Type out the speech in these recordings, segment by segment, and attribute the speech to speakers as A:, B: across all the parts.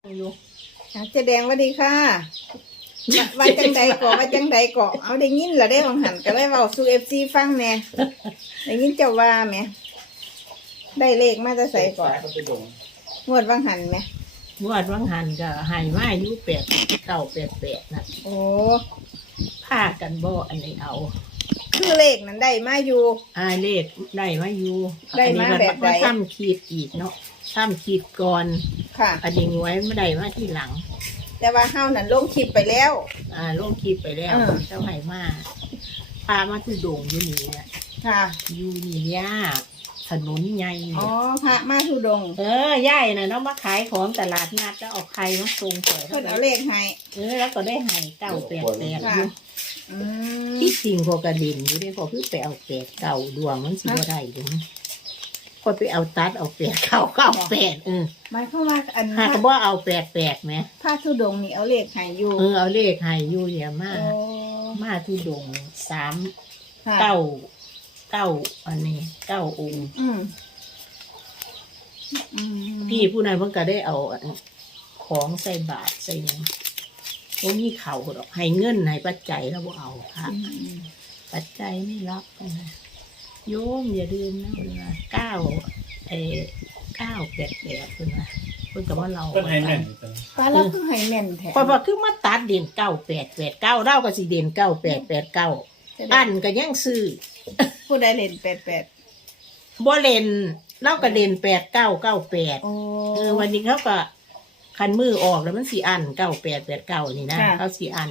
A: อยู่
B: เจ๊แดงสวัสดีค่ะว่าจังใดเกาะว่าจังใดเกาะเอาได้ยินเหรอได้ของหันก็เลยเว้าสู่FCฟังแหน่ได้ยินเจ้าว่าแหมได้เลขมาจะใส่ก่อนงวดวังหันแหม
A: งวดวังหันก็ให้มาอายุ8988นะ
B: โอ้
A: พากันบ่อันนี้เอา
B: คือเลขนั้นได้มาอยู่
A: เลขได้มาอยู่
B: ได้มาแบบใด
A: ทำขีดอีกเนาะทำขีดก่อน
B: ค่ะ
A: อันนี้ไว้ไม่ได้มาที่หลัง
B: แต่ว่าเฮานั้นลงคลิปไปแล้ว
A: ลงคลิปไปแล้วเจ้าให้มาพามาที่โด่งอยู่นี่เนี่ย
B: ค่ะ
A: อยู่นี่ย่าถนนใหญ่
B: อ๋อพระมาทุดง
A: ย่ายน่ะเนาะมาขายของตลาดนัดแล้วเอาใครมาส่งข่อย
B: เพิ่นเอาเลขให้
A: แล้วก็ได้ให้988อยู่ที่จริงพอกระดิ่งอยู่ได้พอเพิ่งไปเอา89ดวงมันสิบ่ได้เด้พอไปเอาตัดเอา8998
B: หมายความว่าอัน
A: หากบ่เอา88มั้ย
B: พระทุดงนี่เอาเลขให้อยู่
A: เอาเลขให้อยู่อย่ามาทุดง3 9อันนี้9องค์พี่ผู้นั้นเพิ่นก็ได้เอาของใส่บาตรใส่หยังบ่มีเขาดอกให้เงินให้ปัจจัยแล้วบ่เอาค่ะปัจจัยไม่รับกันนะโยมอย่าลืมนะเวลา988เพิ่นว่าเพิ่นก็ว่าเรา
C: เพิ่นให้แม่น
B: ป้าเราคือให้แม่นแท้
A: พอคือมาตัดเด่น9889เราก็สิเด่น9889อันก็ยังซื้อ
B: ผู้ใดเล่น88
A: บ่เล่นเราก็เล่น8998วันนี้เขาก็คันมือออกแล้วมันสิอัน9889นี่นะเขาสิอัน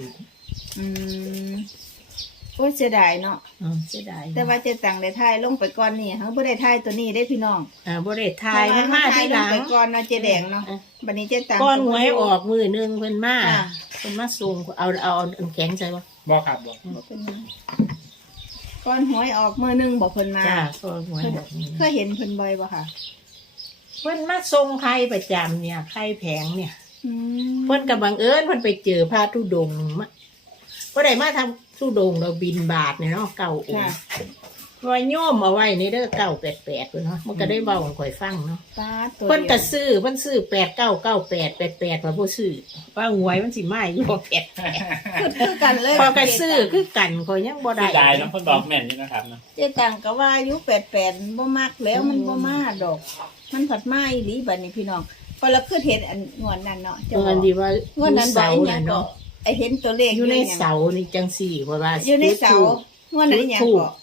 B: โอ้เสียดายเนาะ
A: เสียดาย
B: แต่ว่าเจ๊ตังได้ทายลงไปก่อนนี่เฮาบ่ได้ทายตัวนี้ได้พี่น้อง
A: บ่ได้ทายมันมาทีหลัง
B: ไปก่อนเนาะเจ๊แดงเนาะบัดนี้เจ๊ตัง
A: ก่อนหวยออกมือนึงเพิ่นมาส่งเอาแข็งใจ
C: บ่ครับบ่
B: เป็นมาก่อนหวยออกมื้อนึงบ่เพิ่นมา
A: จ้าก่อนหวยออก
B: เคยเห็นเพิ่นบ่อยบ่ค่ะ
A: เพิ่นมาส่งไข่ประจำเนี่ยไข่แผงเนี่ยเพิ่นก็บังเอิญเพิ่นไปเจอพระธุดงค์บ่ได้มาทำธุดงค์เราบินบาทเนี่ยเนาะ9องค์ว่าโยมเอาไว้นี่เด้อ988เพิ่นเนาะมันก็ได้เว้าข่อยฟังเนาะเพิ่นก็ซื้อเพิ่นซื้อ899888ว่าบ่ซื้อว่าหวยมันสิมาอยู่88
B: คือกันเลย
A: พอกันซื้อคือกันข่อยยังบ่ได้
C: ได้เนาะเพิ่นบอกแม่นนี่นะครับเนาะ
B: เจ๊ตังก็ว่าอายุ88บ่มักแล้วมันบ่มาดอกมันผัดมาอีหลีบัดนี้พี่น้องพอเราคือเห็นอันงวดนั้นเนาะ
A: จะว่าดีว่าง
B: วดนั้นบ่อีหยังก็ไอ้เห็นตัวเลข
A: อยู่ในเสานี่จังซี่เพราะว่า
B: อยู่ในเสางวดนั้นอีหยังก็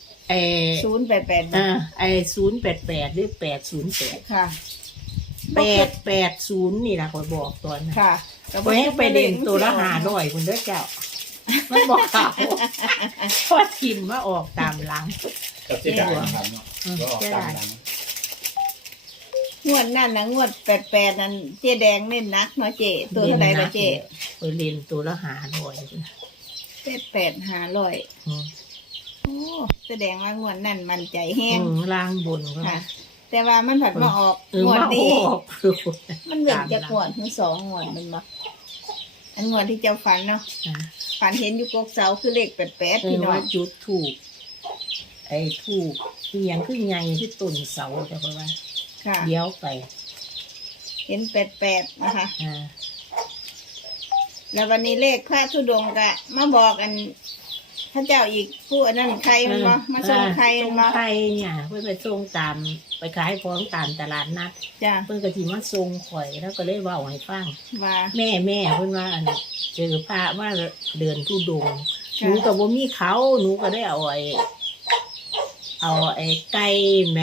A: 088088หรือ808
B: ค่ะ
A: 880นี่ล่ะข่อยบอกตอนนั้น
B: ค่ะ
A: บ่ให้ไปเล่นตัวละ500พุ่นเด้อเจ้ามันบอกเขาพอทิมมาออกตามหลัง
C: กับเจ๊ด่างครับเนาะก็ออกตามหลัง
B: งวดนั่นนะงวด88นั่นเจ๊แดงเน้นนักเนาะเจ๊ตัวเท่าไหร่ล่ะเจ๊
A: ไปเล่นตัวละ
B: 500 โอ้แสดงว่างวดนั่นมันใจแห้ง
A: ล่างบน
B: ค่ะแต่ว่ามันผัดมาออกงวดนี้มันเว้นจะงวดถึง2งวดมันบ่อันงวดที่เจ้าฝันเนาะฝันเห็นอยู่กกเสาคือเลข88พี่น้อง
A: จุดถูกถูกอีหยังคือใหญ่ที่ต้นเสาแต่ว่าเดี๋ยวไป
B: เห็น88นะคะแล้ววันนี้เลขพระธุดงค์ก็มาบอกอันพระเจ้าอีกผู้อันนั้นใครมันบ่มาส่งใครมันบ่
A: ใครเนี่ยเพิ่นไปส่งตามไปขายของตามตลาดนัด
B: จ้ะ
A: เพิ่นก็สิมาส่งข่อยแล้วก็เลยเว้าให้ฟัง
B: ว่า
A: แม่เพิ่นว่าอันเจอพระว่าเดินธุดงค์หนูก็บ่มีเขาหนูก็ได้เอาไก่แหม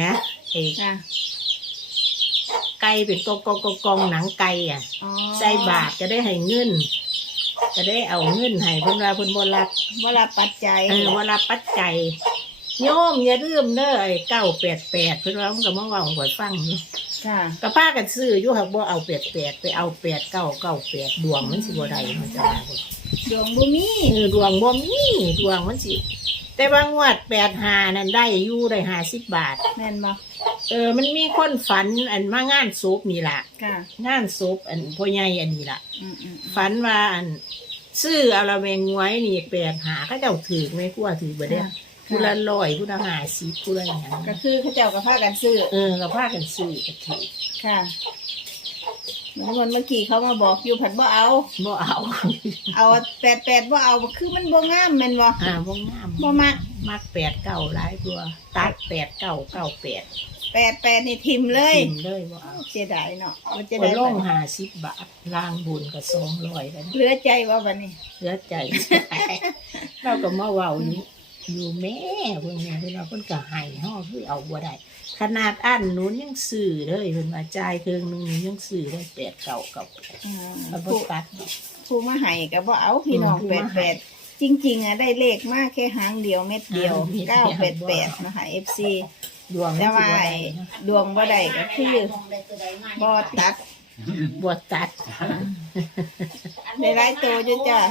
A: ไก่เป็นกองหนังไก่ใส่บาตรจะได้ให้เงินจะได้เอาเงินให้เพิ่นว่าเพิ่นบ่รับ
B: ปัจจัย
A: บ่รับปัจจัยโยมอย่าลืมเด้อ988เพิ่นว่ามันก็มาเว้าให้ข่อยฟังอยู่ก็พากันซื้ออยู่หักบ่เอา88ไปเอา8998ดวงมันสิบ่ได้มันจะว่า
B: ดวงบ่มี
A: ดวงบ่มีดวงมันสิแต่บางงวด85นั่นได้อยู่ได้50 บาท
B: แม่นบ่
A: มันมีคนฝันอันมางานศพนี่ล่ะงานศพอันพ่อใหญ่อันนี้ล่ะฝันว่าอันซื้อเอาละแมงงวยนี่85เขาเจ้าถือไม่กลัวถือบ่ได้ผู้ละ100ผู้ละ50ผู้ละหยัง
B: ก็คือเขาเจ้าก็พากันซื้อ
A: ก็พากันซื้อก็ถือ
B: ค่ะคนเมื่อกี้เขามาบอกอยู่ผัดบ่เอา
A: บ่เอา
B: เอา88บ่เอาคือมันบ่งามแม่นบ่
A: บ่งาม
B: บ่มัก
A: มัก8 9หลายตัวตัด8 9 9 8
B: 88นี่ทิมเลย
A: ทิ่มเลยบ่เอา
B: เสียดายเนาะมันจะ
A: ไป
B: ได้
A: ลง50 บาทล่างบุญก็200แล้ว
B: เหลือใจว่าบัดนี้
A: เสียใจ เราก็มาเว้าอยู่แม่เพิ่นเนี่ยเพิ่นว่าเพิ่นก็ให้เฮาคือเอาบ่ได้ขนาดอันนู้นยังซื้อเลยเพิ่นว่าจ่ายเครื่องนึงนี่ยังซื้อได้8 9 9
B: อ่า
A: แล้วบ่ตัด
B: ผู้มาให้ก็บ่เอาพี่น้อง
A: ผู้มาให้
B: 88จริงๆอ่ะได้เลขมาแค่หางเดียวเม็ดเดียว 988นะคะ FC
A: ดวง
B: แต่ว่า
A: สิบ่ได้
B: ไอ้
A: นะ
B: ดวงบ่ได้ก็คือบ่ตัด
A: บ่ตัด
B: ได้หลายตัวอยู่จ้ะ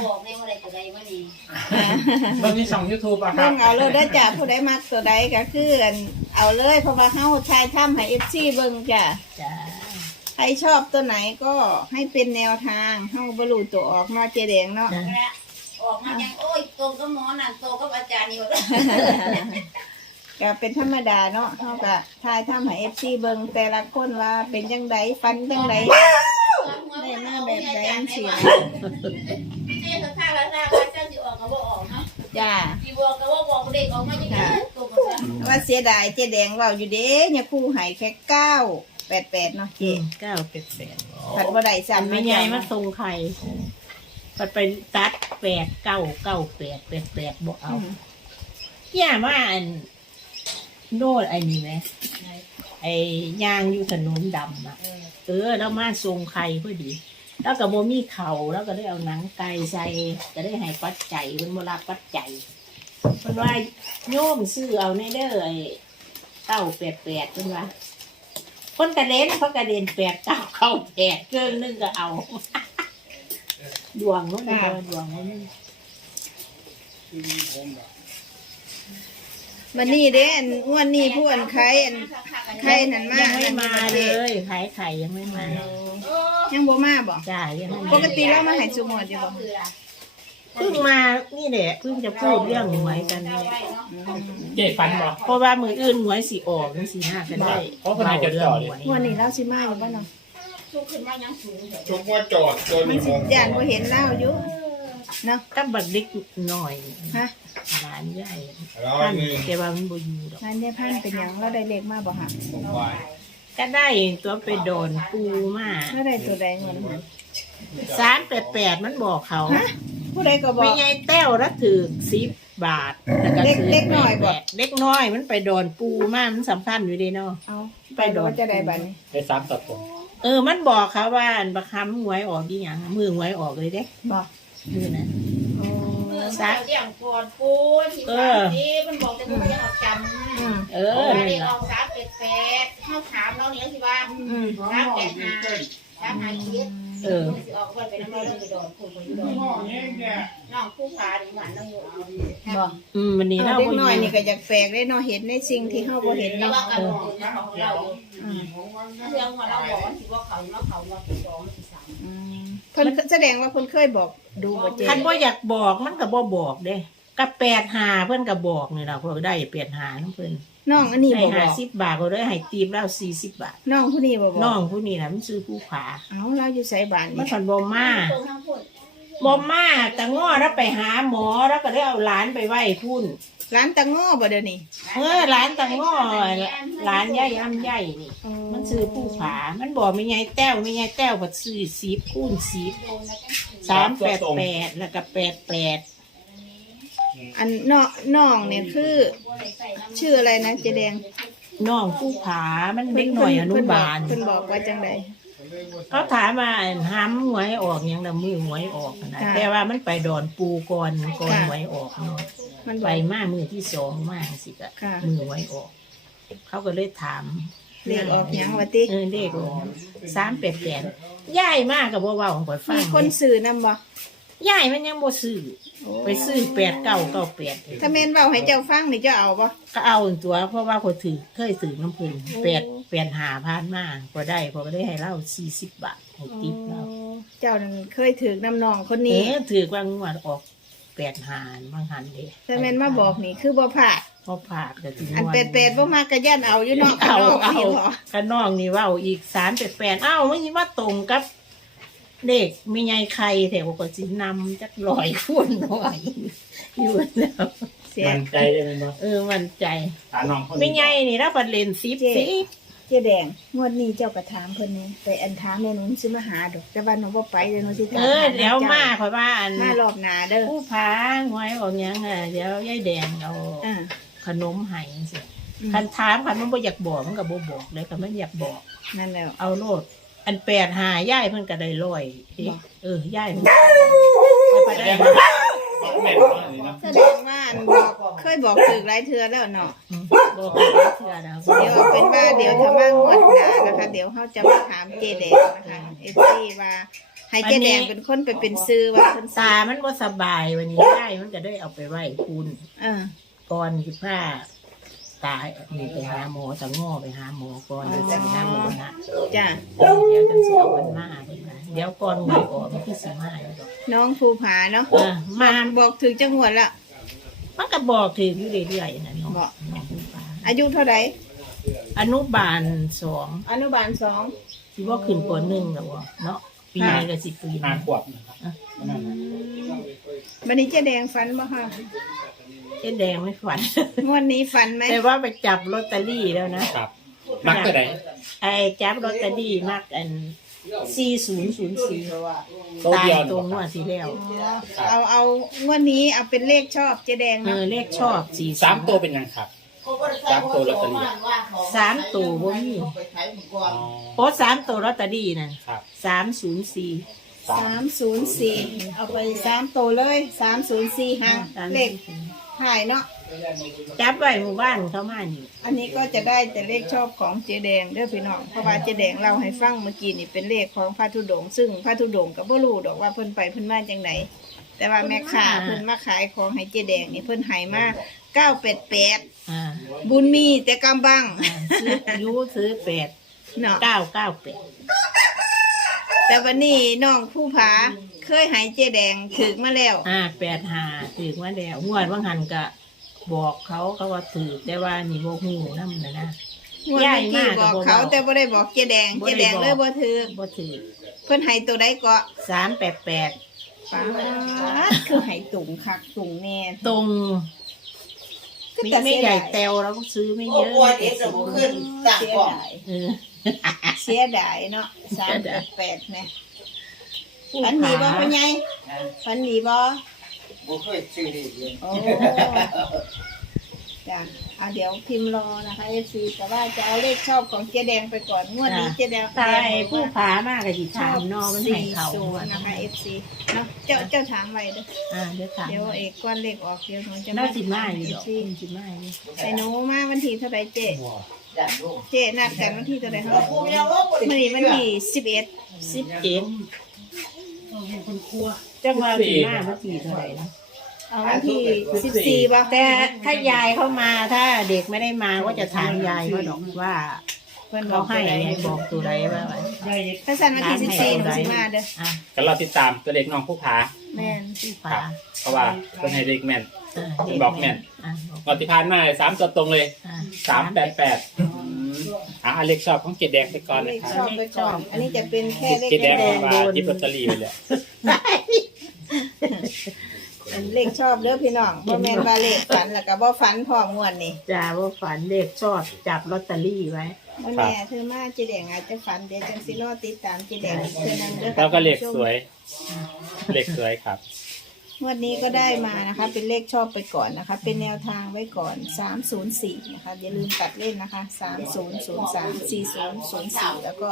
C: เบิ่งที่ช่อง YouTube อะครั
B: เบิ่
C: บ
B: งเอาเลยเด้อจ้ะผู้ใดมักตัวใดก็คืออันเอาเลยเพราะว่าเฮาทายถ้ำให้ FC เบิ่งจ้ะ
A: จ้า
B: ใครชอบตัวไหนก็ให้เป็นแนวทางเฮาบ่รู้ตัวออกเนาะเจแดงเนาะ
A: จ้า
D: ออกมายังโอ้ยโตกับหมอนั่นโตกับอาจารย์นี่ก็
B: ก็เป็นธรรมดาเนาะเฮาก็ทายถ้ำให้ FC เบิ่งแต่ละคนว่าเป็นจังไดฟันจังไดได้มาแบบใดจังซี่
D: พี่เจ้าข้างละหน้าว่าเจ้าสิออกก็บ่ออกเนาะ
B: จ้า
D: สิบอกก็ว่าบอกเด็กออกมาจังได๋โตกับฉัน
B: ว่าเสียดายเจแดงเว้าอยู่เด้เนี่ยครูให้แค่988เนาะเจ
A: 988
B: ผัดบ่ได้
A: อั
B: ซ้ํ
A: นไม่ใหญ่มาส่งไข่มันไปตัด8 9 9 8 8 8บ่เอาอย่าว่าอันโน่นไอ้นี่ไหมไอ้ยางอยู่ถนนดำอ่ะแล้วมาส่งไข่พอดี แล้วก็บ่มีเข่าแล้วก็ได้เอาหนังไก่ใส่ก็ได้ให้ปัดใจมันบ่รับปัดใจเพิ่นว่าโยมซื้อเอาในเด้อไอ้988เพิ่นว่าคนกระเด็นเขากระเด็น8 9 9 8เกินนึงก็เอา ดวงนู้นนะดวงนู้น
B: วันนี้เด้อันงวดนี้ผู้อันใครอันใครนั่นมา
A: ยังไม่มา
B: อัน
A: เล
B: นั้น
A: ยขายไข่ยังไม่มา
B: ยังบ่มาบ่
A: จ้ายังไม่
B: ป
A: มาก
B: ติเรามาให้ซุหมดอยู่บ่
A: เพิ่งมานี่แหละเพิ่งจะพูดเรื่องหวยกันเนี่ย
C: เจ๊ฟันบ่
A: เพราะว่ามืออื่นหวยสิออกจังสิหน้ากันได้
C: เพราะคนไหนจะจ่อดิ
A: หวย
B: งวดนี้เราสิมาอยู่บ่เนาะ
D: สูงขึ้นมายังสูงเถอะ
E: ชุกว่าจอดตัว
B: มัน
E: นี้
B: สิย่านบ่เห็นเราอยู่เนาะ
A: ก็บักเล็กหน่อย
B: ฮะ
A: หลานใหญ่
E: แล้ว
A: ท่าน
E: นี่
A: แกว่ามันบ่อยู่ดอก
B: งานเนี่ยพันเป็นหยังเราได้เลขมาบ่ฮะ
E: ไป
A: ก็ได้ตัวไปโดนปูมา
B: เราได้ตัวใดงวดนั้น
A: 388มันบอกเขา
B: ฮะผู้ใดก็บอ
A: ไม่
B: ก
A: ไงแต้วแล้วถือ10 บาทแล้วก็ถื
B: เล็กน้อยบ่
A: เล็กน้อยมันไปโดนปูมามันสำคัญอยู่ดีเนาะ
B: เอา
A: ไปโดน
B: จะได้บัดนี้
C: ได้3ตัดผม
A: มันบอกเขาว่าอันบักคำหวยออกดีอย่างมือหวยออกเลยเด้
B: บอก
A: มือนั้น
D: เมื่อเช้าเที่ยงก่อนปูที่สามนี่มันบอกจะต้องเอาจำ
B: อืม
D: เด็
A: นี่
D: กอ
A: ล่ะ
D: อก388เฮาถามเราเนี่ยสิว่า
B: อืม
D: 385คิดสิออกวันไปน้ำเราไปโดนคู่ไปโดนน้องผู้พาดีหวานน้องอยู่
B: บอก
A: วันนี้เรา
B: เล็กน้อยนี่ก็อยากแปลกได้เนาะเห็นในสิ่งที่เฮาบ่เห็น
D: แล้ว
B: เนาะ
D: ว่ากันของเราเรื่องของเราบอกว่าสิว่าเขาว่าเขาว่าสิ2สิ3
B: อืมเพิ่นแสดงว่าเพิ่นเคยบอกดูบ่เจ๊
A: คันบ่อยากบอกมันก็บ่บอกเด้กับ85เพิ่นก็บอกนี่ล่ะพวกได้85นำเพิ่น
B: น้องอันนี้
A: ให้
B: บ่บอก
A: 50 บาทก็ได้ให้ตีบแล้ว40 บาท
B: น้องผู้นี้บ่บอก
A: น้องผู้นี้น่ะมันซื้อผู้ขา
B: เอาเราอยู่ไสบ้าน
A: มัน
B: นี่
A: ฝันบ่มา
D: ตรงทั้งพุ่น
A: บ่มาแต่ง้อแล้วไปหาหมอแล้วก็ได้เอาหลานไปไว้พุ่น
B: ร้านตะง้อบ่เดี๋ยวนี้
A: หลานตะง้อหลานยายอ้ำใหญ่นี่ มันซื้อผู้ผา มันบอกไม่ไงแต้วไม่ไงแต้วบัดซื้อ10คูณ10 388แล้วก็88
B: อันน้องเนี่ยคือ ชื่ออะไรนะเจ๊แดง
A: น้องผู้ผา มันเด็กหน่อยอนุบาล
B: เพิ่นบอกว่าจังได
A: เขาถามว่าห้ำหวยออกยังละมือหวยออกนะ
B: ค่ะ
A: แต่ว่ามันไปดอนปูก่อนหวยออกเนาะ
B: มันบ
A: ไป
B: อก
A: มามือที่2มาสิกะ
B: ค่ะ
A: มือหวยออก เขาก็เลยถาม
B: เลขออกหยังว่าติ
A: เลขออก388ย้ายมากกับว่าเว้าของข่อยฟั
B: มี
A: ง
B: คนซื้อนำบ่
A: ย้ายมันยังบ่ซื้อไปซื้อ8998
B: ถ้าแม่นเว้าให้เจ้าฟังนี่เจ้าเอาบ่
A: ก็เอาตัวเพราะว่าคนถือเคยถือน้ำพึ่ง
B: โอ้
A: 8,500พันมาก็ได้พอก็ได้ให้เรา40 บาทให้ติ๊บเรา
B: เจ้านั่นเคยถือน้ำน้องคนนี้
A: ถือว่างวดออก8,500บางหันเด้
B: ถ้าแม่นมาบอกนี่คือบ่พลาด
A: พอผ่าก็สิ
B: อันเป็ดบ่มากกะย่านเอาอยู่เนาะ
A: เอา
B: พี่บ่
A: กระน้องนี่เว้าอีก388อ้าวมันสิมาตรงกับเด็กมีไงใครแถวก็สินำจัก100คนหน่อยอยู่แล้ว
B: เสีย
C: มันใจได้ไหมบ่
A: มั่นใจ
C: ตาน้องคน
A: ไม่ไงนี่แล้วบัดเล่น10
B: เจ๊แดงงวดนี้เจ้าก็ถามเพิ่นนี่ไปอันถามแม่หนูสิมาหาดอกแต่ว่าหนูบ่ไปเดี๋ยวหนูสิถามหา
A: เดี๋ยวมาข่อยว่าอัน
B: มารอบหน้าเด้อ
A: ผู้พาหวยออกหยังเดี๋ยวยายแดงเอา
B: อ่า
A: ขนมให้จังซี่คันถามคันมันบ่อยากบอกมันก็บ่บอกเลยคันมันอยากบอก
B: นั่นแหละ
A: เอาโลดอัน85ย่ายเพิ่นก็ได้100ย่ายเพิ่นไป
C: แสด
A: ได้
C: งว่าแม่นบ่นี่เนาะ
B: แสดงว่าอันบอกเคยบอกถึกหลายเทื่อแล้วเนาะ
A: บอกให้เชื่อนะ
B: เดี๋ยวเอาเป็นว่าเดี๋ยวถ้ามางวดหน้านะคะเดี๋ยวเขาจะมาถามเจแดงนะคะFCว่าให้เจแดงเป็นคนไปเป็นซื้อว่าเพิ่น
A: ตามันบ่สบายวันนี้ย่ายมันก็ได้เอาไปไหว้คุณ
B: เออ
A: ก่อนสิพาตานี่ไปหาหมอตะง้อไปหาหมอก่อนแล้วจะไปหาหมอนะ
B: จ้ะ
A: เดี๋ยวจังสิเอาวันมาเพิ่นว่าเดี๋ยวก่อนหวยออกมันคือสิมาอยู่ดอก
B: น้องภูผาเนาะ
A: มา
B: บอกถึงจังหวัดละ
A: มันก็บอกถึงอยู่เรื่อยๆนะเนาะ
B: บอก อายุเท่าไหร่
A: อนุบาล2
B: อนุบาล2
A: สิบ่ขึ้นป .1 แล้วบ่เนาะปีนี้ก็สิปี
C: 5 ขวบนะครับนั่นน่ะ
B: วันนี้เจแดงฝันบ่ค่ะ
A: เจ๊แดงไม่ฝัน
B: งวดนี้ฝันไหม
A: แต่ว่าไปจับลอตเตอรี่แล้วนะครับ
C: มักตัวใด
A: ไอ้จับลอตเตอรี่มักอัน4004
C: ตัว
A: ตาย
C: เดียว
A: ตรงงวดที่แล้ว
B: เอางวดนี้เอาเป็นเลขชอบเจแดงเนาะ
A: เลขชอบ40
C: 3ตัวเป็นยังครับ 3 ตัวลอตเตอรี่
A: 3ตัวบ่มี
C: อ๋อ
A: โอ้3ตัวลอตเตอรี่นั่น
C: ครับ
A: 304
B: 304เอาไป3ตัวเลย304ฮะเลขถ่ายเนาะ
A: จับไว้หมู่บ้านเขามานี่
B: อันนี้ก็จะได้แต่เลขชอบของเจแดงเด้อพี่น้องเพราะว่าเจแดงเล่าให้ฟังเมื่อกี้นี่เป็นเลขของพระธุดงค์ซึ่งพระธุดงค์ก็บ่รู้ดอกว่าเพิ่นไปเพิ่นมาจังไดแต่ว่าแม่ค้าเพิ่นมาขายของให้เจแดงนี่เพิ่นให้มา988
A: อ่า
B: บุญมีแต่กำบัง
A: ซื้ออายุซื้อ8
B: เนาะ
A: 998
B: แต่วันนี้น้องผู้ผาเคยให้เจแดงถึกมาแล้ว
A: 85ถือว่าแล้วงวดว่างหันก็บอกเขาว่าถือแต่ว่านี่บ่ฮู้นำนะ
B: งวดเมื่อกี้บอกเขาแต่บ่ได้บอกเจแดงเจแดงเลยบ่ถึก
A: บ่ถือ
B: เพิ่นให้ตัวใดก็
A: 388
B: ป๊าดคือให้ตุ่งคักตุ่งแน่
A: ตรงมีไม่ใหญ่แตวเราก็ซื้อไม่เยอะ
B: เสียดาย
A: เออ
B: เสียดายเนาะ388แม่ฝันดีบ่พ่อใหญ่ฝันดีบ่
E: บ่เคยซื้อเลย
B: โอ้จ้ะเดี๋ยวพิมพ์รอนะคะ FC แต่ว่าจะเอาเลขชอบของเจ๊แดงไปก่อนงวดนี้เจ๊แดง
A: ตายผู้ผามากกับสิถามนอมันให้เขา
B: 40นะคะ FC เนาะเจ้าถามไว้เด้อ
A: เดี๋ยวถาม
B: เดี๋ยวเอกก้อนเลขออกเดี๋ยวหนูจะ
A: น่าสิมาอยู่ดอก
B: สิ
A: สิมาอยู่
B: ไอ้หนูมาวันที่เท่าไหร่เจ๊
E: จ้ะลูก
B: เจ๊นัดกันวันที่เท่าไหร่ครับวันนี้วันที่11
A: 11จังหวะสิมาเมื่อกี้เท่าไหร่นะ
B: เอาวันที่14บ่
A: แต่ถ้ายายเข้ามาถ้าเด็กไม่ได้มาก็จะถามยายเขาดอกว่าเพื่อนเขาให้ยายบอกตัวใดว่าไว้
B: ถ้าสั่นวันที่14หนูสิมาเด้อ
A: อ่ะ
C: ก็เราติดตามตัวเด็กน้องผู้ผา
B: แม่น
A: ผู้
C: ครั
A: ผา
C: บ เพราะว่าเพิ่นให้เด็กแม่น
A: ด็
C: บอกแม่น งวดที่ผ่านมา3ตัวตรงเลย 388เอาเลขชอบของเกดแดงไปก่อน
B: เล
C: นะ
B: ข
C: ค
B: ช
C: รับ
B: อบไปก่อนอันนี้จะเป็นแค่เลข
C: เกดแดง
B: แดง
C: มาหยิบลอตเตอรี่ไปเลย
B: เลขชอบเด้อพี่น้องบ่แม่นว่าเลขฝันแล้วก็บ่ฝันพร้อมงวดนี่
A: จ่าว่าฝันเด็กชอบจับลอตเตอรี่ไว้
B: บ่แน่เธอมาเจแดงอาจจะฝันเดี๋ยวจังสิรอติดตามเจแดงอีกเทื่อนึงเด้อ
C: แล้วก็เลขสวย เลขสวยครับ
B: งวดนี้ก็ได้มานะคะ เป็นเลขชอบไปก่อนนะคะ เป็นแนวทางไว้ก่อน304นะคะอย่าลืมตัดเล่นนะคะ3003 4004แล้วก็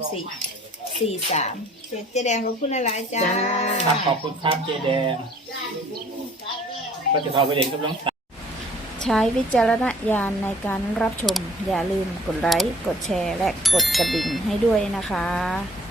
B: 3443เจแดงขอบคุณหลายๆจ้า
C: ครับขอบคุณครับเจแดง ก็จะเข้าไปเรียนกับน้อง
B: ใช้วิจารณญาณในการรับชม อย่าลืมกดไลค์ กดแชร์ และกดกระดิ่งให้ด้วยนะคะ